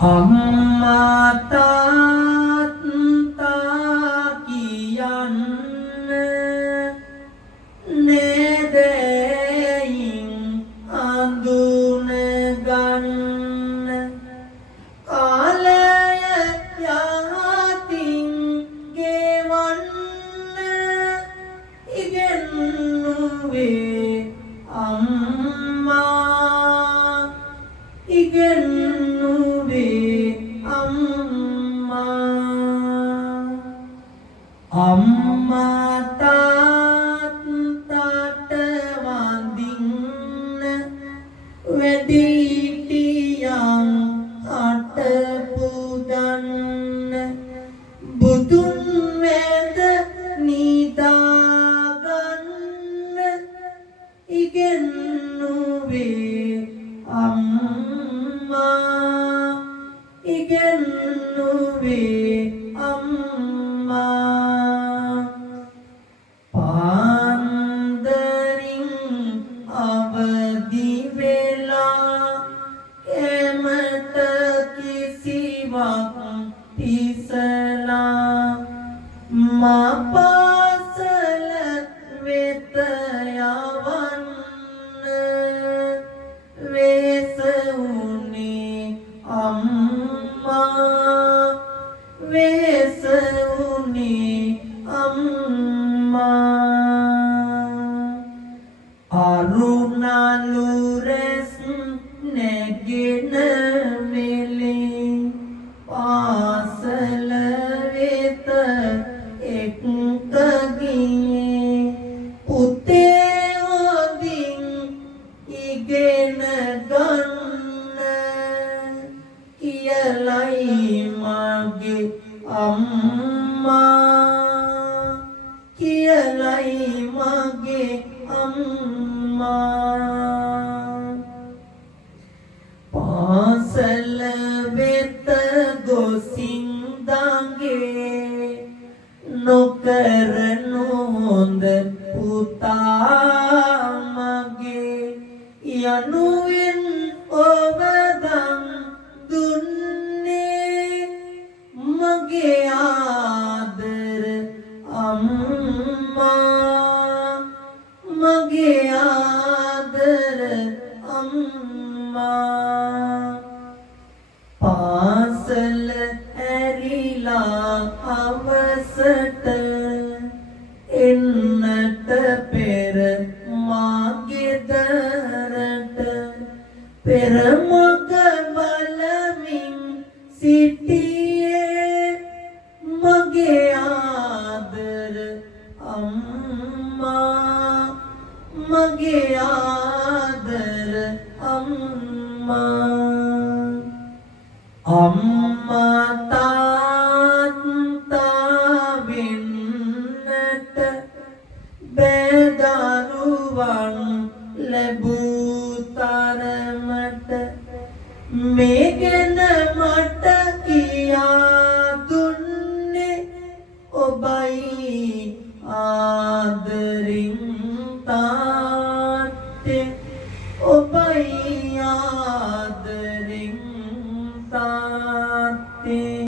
අම්මා තාත්තා කියන්න නෙදෙයින් අඳුන ගන්න කාලය යහතින් ගෙවන්න ඉගෙනුවේ අම්මා ඉගෙනුවේ අම්මා තාත්තට වඳින්න වැඩිහිටියන් අටපුදන්න බුදුන් වැඳ නිදාගන්න ඉගෙනුවේ අම්මා ඉගෙනුවේ අම්මා පාන්දරින් අවදි වෙලා කැමට කිසිවක් ඉසලා මා පාසල වෙත යවන්න වෙස උනේ අම්මා වෙස උනේ අම්මා අරුණලු රැස් නැගෙන වෙලේ පාසල වෙත එක්ක ගියේ පුතේ හොඳින් ඉගෙන ගන්න කියලයි මගේ අම්මා කියලයි මගේ අම්මා පාසල වෙත ගොසින් දඟේ නොකරනු හොඳ පුතා මගේ යනුවෙන් ඔබදම් දුන්නේ මගේ ආදර අම්මා මගේ ආදර අම්මා පාසල ඇරිලා අවසට එන්නට පෙර මාගේ දරට පෙරමග බලමින් සිටියේ මගේ ආදර අම්මා මගේ ආදර අම්මා අම්මා තාත්තා වෙන්නට බැදරුවන් ලැබූ තරමට මේ ගැන මට කියා දුන්නේ ඔබයි